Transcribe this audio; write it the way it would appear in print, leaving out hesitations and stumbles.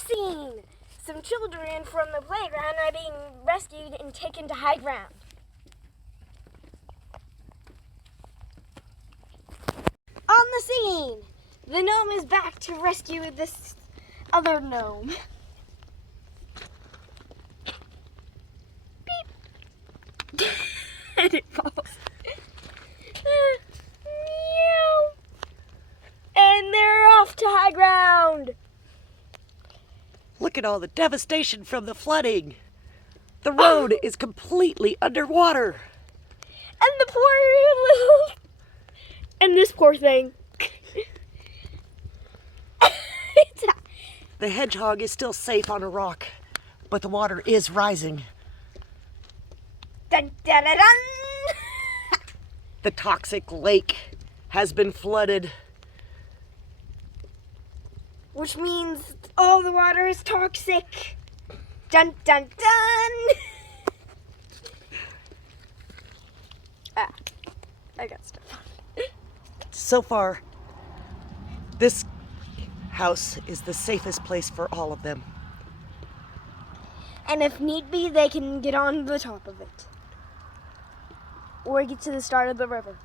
the scene! Some children from the playground are being rescued and taken to high ground. On the scene! The gnome is back to rescue this other gnome. Beep! And it falls. Meow! And they're off to high ground! Look at all the devastation from the flooding. The road is completely underwater. And the poor little... And this poor thing. The hedgehog is still safe on a rock, but the water is rising. Dun, dun, dun, dun. The toxic lake has been flooded. Which means all the water is toxic. Dun, dun, dun. I got stuff. So far, this house is the safest place for all of them. And if need be, they can get on the top of it. Or get to the start of the river.